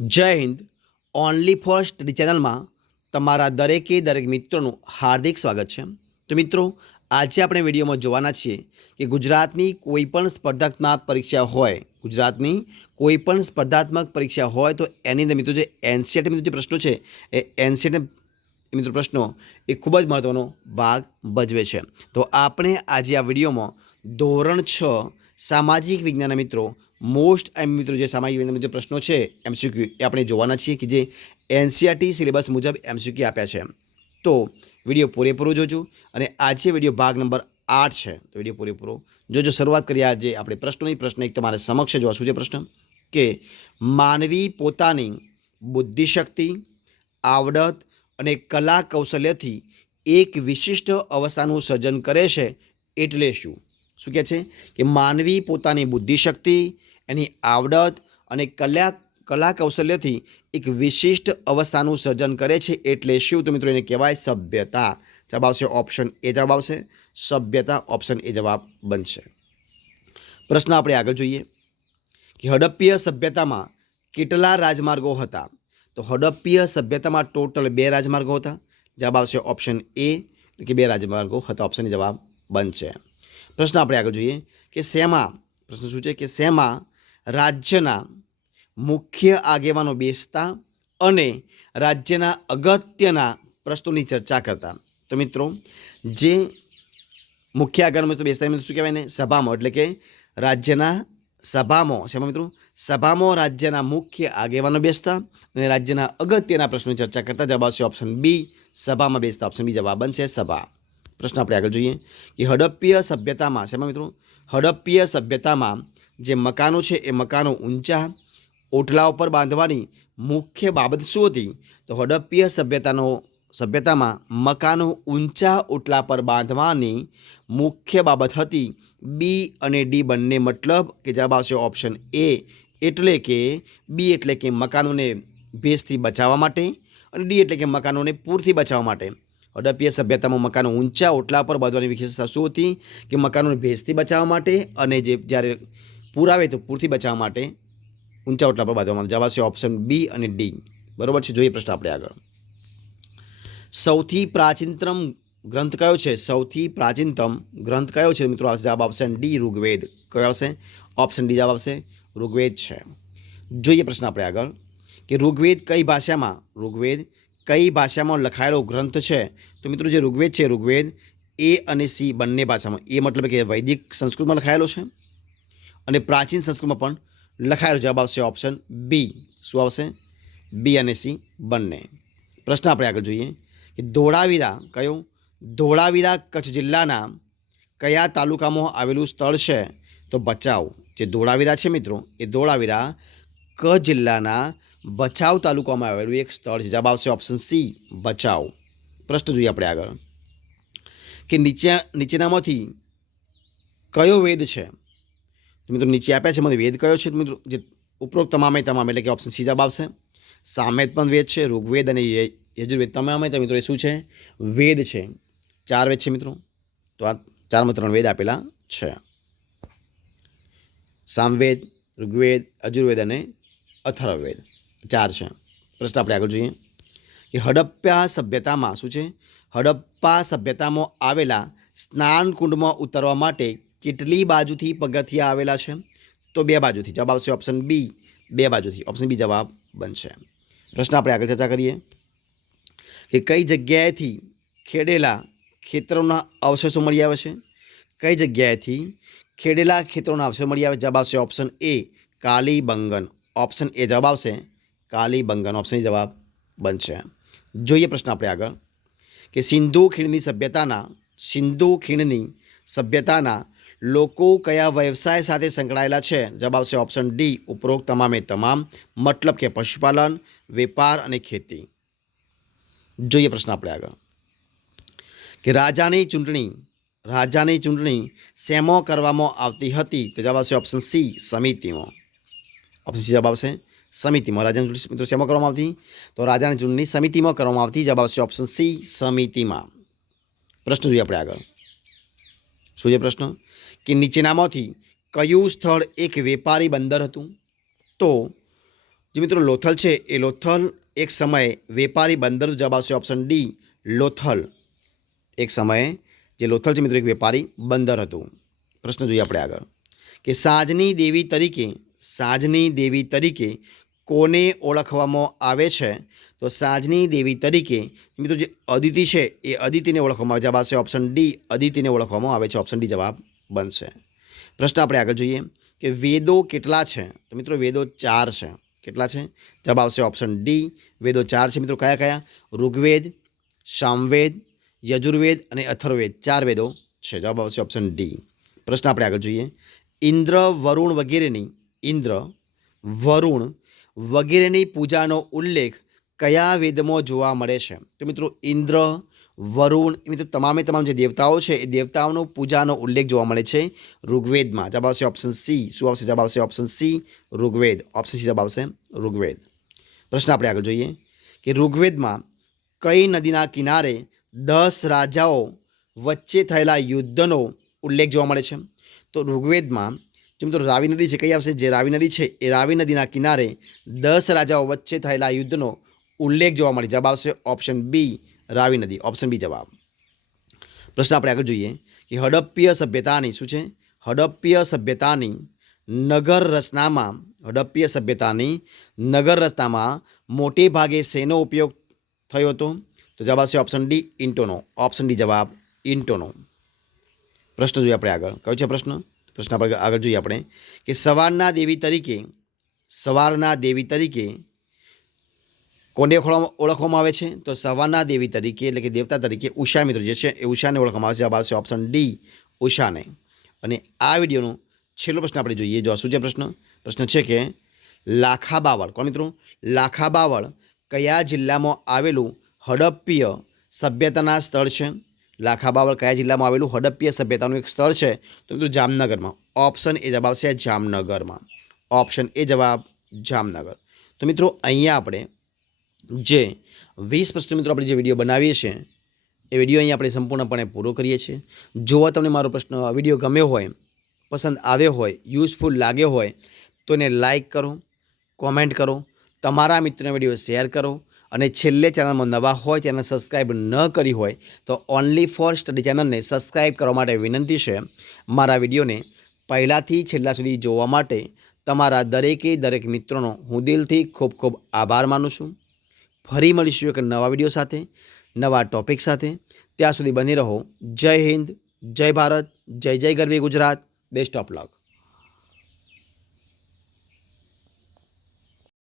જય Hind. Only for study ચેનલમાં તમારા દરેક મિત્રોનું હાર્દિક સ્વાગત છે. તો મિત્રો, આજે આપણે વિડીયોમાં જોવાના છીએ કે ગુજરાતની કોઈપણ સ્પર્ધાત્મક પરીક્ષા હોય, તો એની અંદર મિત્રો જે એનસીઈઆરટી મિત્રો જે પ્રશ્નો છે એ એનસીઈઆરટી મિત્રો પ્રશ્નો એ ખૂબ જ મહત્ત્વનો ભાગ ભજવે છે. તો આપણે આજે આ વિડીયોમાં ધોરણ 6 સામાજિક વિજ્ઞાનના મિત્રો મોસ્ટ મિત્રો જે સામાજિક વિજ્ઞાનના જે પ્રશ્નો છે એમસીક્યુ એ આપણે જોવાના છીએ કે જે એનસીઈઆરટી સિલેબસ મુજબ એમસીક્યુ આપ્યા છે. તો વિડીયો પૂરેપૂરો જોજો. અને આજે વિડીયો ભાગ નંબર 8 છે, તો વિડીયો પૂરેપૂરો જોજો. શરૂઆત કરીએ આજે આપણે પ્રશ્નોની. પ્રશ્ન એક તમારે સમક્ષ જોવા શું છે પ્રશ્ન કે માનવી પોતાની બુદ્ધિશક્તિ, આવડત અને કલા કૌશલ્યથી એક વિશિષ્ટ અવસ્થાનું સર્જન કરે છે એટલે શું? શું કહે છે કે માનવી પોતાની બુદ્ધિશક્તિ, એની આવડત અને કલા કૌશલ્યથી એક વિશિષ્ટ અવસ્થાનું સર્જન કરે છે એટલે શું? તો મિત્રો એને કહેવાય સભ્યતા. જવાબ આવશે ઓપ્શન એ. જવાબ આવશે સભ્યતા. ઓપ્શન એ જવાબ બનશે. પ્રશ્ન આપણે આગળ જોઈએ કે હડપ્પીય સભ્યતામાં કેટલા રાજમાર્ગો હતા? તો હડપ્પીય સભ્યતામાં ટોટલ 2 રાજમાર્ગો હતા. જવાબ આવશે ઓપ્શન એ કે 2 રાજમાર્ગો હતા. ઓપ્શન એ જવાબ બનશે. પ્રશ્ન આપણે આગળ જોઈએ કે શેમાં, પ્રશ્ન શું છે કે શેમાં રાજ્યના મુખ્ય આગેવાનો બેસતા અને રાજ્યના અગત્યના પ્રશ્નોની ચર્ચા કરતા? તો મિત્રો જે મુખ્ય આગેવાનો મિત્રો બેસતા મિત્રો શું કહેવાય ને? સભામાં. એટલે કે રાજ્યના સભામાં, શેમાં મિત્રો? સભામાં રાજ્યના મુખ્ય આગેવાનો બેસતા અને રાજ્યના અગત્યના પ્રશ્નોની ચર્ચા કરતા. જવાબ આવશે ઓપ્શન બી, સભામાં બેસતા. ઓપ્શન બી જવાબ બનશે સભા. પ્રશ્ન આપણે આગળ જોઈએ કે હડપ્પીય સભ્યતામાં, શેમાં મિત્રો? હડપ્પીય સભ્યતામાં જે મકાનો છે એ મકાનો ઊંચા ઓટલા ઉપર બાંધવાની મુખ્ય બાબત શું હતી? તો હડપ્પીય સભ્યતામાં મકાનો ઊંચા ઓટલા પર બાંધવાની મુખ્ય બાબત હતી બી અને ડી બંને. મતલબ કે જવાબ આવશે ઓપ્શન એ, એટલે કે બી એટલે કે મકાનોને ભેજથી બચાવવા માટે અને ડી એટલે કે મકાનોને પૂરથી બચાવવા માટે. હડપ્પીય સભ્યતામાં મકાનો ઊંચા ઓટલા પર બાંધવાની વિશેષતા શું હતી? કે મકાનોને ભેજથી બચાવવા માટે અને જે જ્યારે પૂર આવે તો પૂરથી બચાવવા માટે ઊંચા ઓટલા પર બાંધવામાં. જવાબ આવશે ઓપ્શન બી અને ડી. બરોબર છે. જોઈએ પ્રશ્ન આપણે આગળ. સૌથી પ્રાચીનતમ ગ્રંથ કયો છે? સૌથી પ્રાચીનતમ ગ્રંથ કયો છે મિત્રો? જવાબ ઓપ્શન ડી ઋગ્વેદ. કયો આવશે? ઓપ્શન ડી જવાબ આવશે ઋગ્વેદ છે. જોઈએ પ્રશ્ન આપણે આગળ કે ઋગ્વેદ કઈ ભાષામાં લખાયેલો ગ્રંથ છે? તો મિત્રો જે ઋગ્વેદ છે, ઋગ્વેદ એ અને સી બંને ભાષામાં. એ મતલબ કે વૈદિક સંસ્કૃતમાં લખાયેલો છે અને પ્રાચીન સંસ્કૃતમાં પણ લખાયેલો. જવાબ આવશે ઓપ્શન બી. શું આવશે? બી અને સી બંને. પ્રશ્ન આપણે આગળ જોઈએ કે ધોળાવીરા કયો? ધોળાવીરા કચ્છ જિલ્લાના કયા તાલુકામાં આવેલું સ્થળ છે? તો ભચાઉ. જે ધોળાવીરા છે મિત્રો, એ ધોળાવીરા કચ્છ જિલ્લાના ભચાઉ તાલુકામાં આવેલું એક સ્થળ છે. જવાબ આવશે ઓપ્શન સી ભચાઉ. પ્રશ્ન જોઈએ આપણે આગળ કે નીચેનામાંથી કયો વેદ છે? તો મિત્રો નીચે આપ્યા છે મને વેદ કયો છે? મિત્રો જે ઉપરોક્ત તમામ એટલે કે ઓપ્શન સી જવાબ આવશે. સામવેદ પણ વેદ છે, ઋગ્વેદ અને યજુર્વેદ તમામે મિત્રો એ શું છે? વેદ છે. 4 વેદ છે મિત્રો. તો આ 4માં 3 વેદ આપેલા છે. સામવેદ, ઋગ્વેદ, અજુર્વેદ અને અથર્વવેદ 4 છે. પ્રશ્ન આપણે આગળ જોઈએ કે હડપ્પા સભ્યતામાં શું છે? હડપ્પા સભ્યતામાં આવેલા સ્નાન કુંડમાં ઉતરવા માટે કેટલી બાજુથી પગથિયા આવેલા છે? તો 2 બાજુથી. જવાબ આવશે ઓપ્શન બી 2 બાજુથી. ઓપ્શન બી જવાબ બનશે. પ્રશ્ન આપણે આગળ ચર્ચા કરીએ કે કઈ જગ્યાએથી ખેડેલા ખેતરોના અવશેષો મળી આવે છે? કઈ જગ્યાએથી ખેડેલા ખેતરોના અવશેષો મળી આવે? જવાબ આવશે option A Kalibangan. Option A જવાબ આવશે કાલીબંગન. ઓપ્શન એ જવાબ બનશે. જોઈએ પ્રશ્ન આપણે આગળ કે સિંધુ ખીણની સભ્યતાના લોકો કયા વ્યવસાય સાથે સંકળાયેલા છે? જવાબ આવશે ઓપ્શન ડી ઉપરોક્ત તમામે તમામ. મતલબ કે પશુપાલન, વેપાર અને ખેતી. જોઈએ પ્રશ્ન આપણે આગળ કે રાજાની ચૂંટણી શેમાં કરવામાં આવતી હતી? તો જવાબ આવશે ઓપ્શન સી સમિતિમાં. ઓપ્શન સી જવાબ આવશે સમિતિમાં. રાજાની ચૂંટણી મિત્રો શેમાં કરવામાં આવતી? તો રાજાની ચૂંટણી સમિતિમાં કરવામાં આવતી. જવાબ આવશે ઓપ્શન સી સમિતિમાં. પ્રશ્ન જોઈએ આપણે આગળ. શું છે પ્રશ્ન કે નીચેનામાંથી કયું સ્થળ એક વેપારી બંદર હતું? તો જે મિત્રો લોથલ છે એ લોથલ એક સમયે વેપારી બંદર હતું. જવાબ આવશે ઓપ્શન ડી લોથલ. એક સમયે જે લોથલ છે મિત્રો એક વેપારી બંદર હતું. પ્રશ્ન જોઈએ આપણે આગળ કે સાંજની દેવી તરીકે કોને ઓળખવામાં આવે છે? તો સાંજની દેવી તરીકે મિત્રો જે અદિતિ છે એ અદિતિને ઓળખવામાં આવે. જવાબ આવશે ઓપ્શન ડી અદિતિને ઓળખવામાં આવે છે. ઓપ્શન ડી જવાબ બનશે. પ્રશ્ન આપણે આગળ જોઈએ કે વેદો કેટલા છે? તો મિત્રો વેદો 4 છે. કેટલા છે? જવાબ આવશે ઓપ્શન ડી વેદો 4 છે. મિત્રો કયા કયા? ઋગ્વેદ, સામવેદ, યજુર્વેદ અને અથર્વવેદ 4 વેદો છે. જવાબ આવશે ઓપ્શન ડી. પ્રશ્ન આપણે આગળ જોઈએ ઇન્દ્ર વરુણ વગેરેની પૂજાનો ઉલ્લેખ કયા વેદમાં જોવા મળે છે? તો મિત્રો ઇન્દ્ર, વરુણ મિત્રો તમામ જે દેવતાઓ છે એ દેવતાઓનો પૂજાનો ઉલ્લેખ જોવા મળે છે ઋગ્વેદમાં. જવાબ આવશે ઓપ્શન સી. શું આવશે? જવાબ આવશે option C Rigveda. Option C જવાબ આવશે ઋગ્વેદ. પ્રશ્ન આપણે આગળ જોઈએ કે ઋગ્વેદમાં કઈ નદીના કિનારે 10 રાજાઓ વચ્ચે થયેલા યુદ્ધનો ઉલ્લેખ જોવા મળે છે? તો ઋગ્વેદમાં જે મિત્રો રાવી નદી છે, કઈ આવશે? જે રાવી નદી છે એ રાવી નદીના કિનારે 10 રાજાઓ વચ્ચે થયેલા યુદ્ધનો ઉલ્લેખ જોવા મળે. જવાબ આવશે ઓપ્શન બી રાવી નદી. ઓપ્શન બી જવાબ. પ્રશ્ન આપણે આગળ જોઈએ કે હડપ્પીય સભ્યતાની શું છે? હડપ્પીય સભ્યતાની નગર રચનામાં મોટે ભાગે શેનો ઉપયોગ થયો હતો? તો જવાબ આવશે ઓપ્શન ડી ઈંટોનો. ઓપ્શન ડી જવાબ ઈંટોનો. પ્રશ્ન જોઈએ આપણે આગળ. કયો છે પ્રશ્ન? પ્રશ્ન આપણે આગળ જોઈએ આપણે કે સવારના દેવી તરીકે કોને ઓળખવામાં આવે છે? તો સવારના દેવી તરીકે એટલે કે દેવતા તરીકે ઉષા મિત્રો જે છે એ ઉષાને ઓળખવામાં આવે છે. જવાબ આવશે ઓપ્શન ડી ઉષાને. અને આ વિડીયોનો છેલ્લો પ્રશ્ન આપણે જોઈએ. જો શું છે પ્રશ્ન છે કે લાખા બાવળ, કોણ મિત્રો? લાખા બાવળ કયા જિલ્લામાં આવેલું હડપ્પીય સભ્યતાના સ્થળ છે? લાખા બાવળ કયા જિલ્લામાં આવેલું હડપ્પીય સભ્યતાનું એક સ્થળ છે? તો મિત્રો જામનગરમાં. ઓપ્શન એ જવાબ આવશે જામનગરમાં. ઓપ્શન એ જવાબ જામનગર. તો મિત્રો અહીંયા આપણે જે 20 પ્રશ્નો મિત્રો આપણે જે વિડીયો બનાવીએ છીએ એ વિડીયો અહીંયા આપણે સંપૂર્ણપણે પૂરો કરીએ છીએ. જો તમને મારો વિડીયો ગમ્યો હોય, પસંદ આવ્યો હોય, યુઝફુલ લાગ્યો હોય તો એને લાઇક કરો, કોમેન્ટ કરો, તમારા મિત્રોને વિડીયો શેર કરો અને છેલ્લે ચેનલમાં નવા હોય, ચેનલ સબસ્ક્રાઈબ ન કરી હોય તો ઓનલી ફોર સ્ટડી ચેનલને સબસ્ક્રાઈબ કરવા માટે વિનંતી છે. મારા વિડીયોને પહેલાંથી છેલ્લા સુધી જોવા માટે તમારા દરેક મિત્રોનો હું દિલથી ખૂબ ખૂબ આભાર માનું છું. ફરી મળીશું એક નવા વિડીયો સાથે, નવા ટોપિક સાથે. ત્યાં સુધી બની રહો. જય હિન્દ, જય ભારત, જય ગરવી ગુજરાત. Best of luck.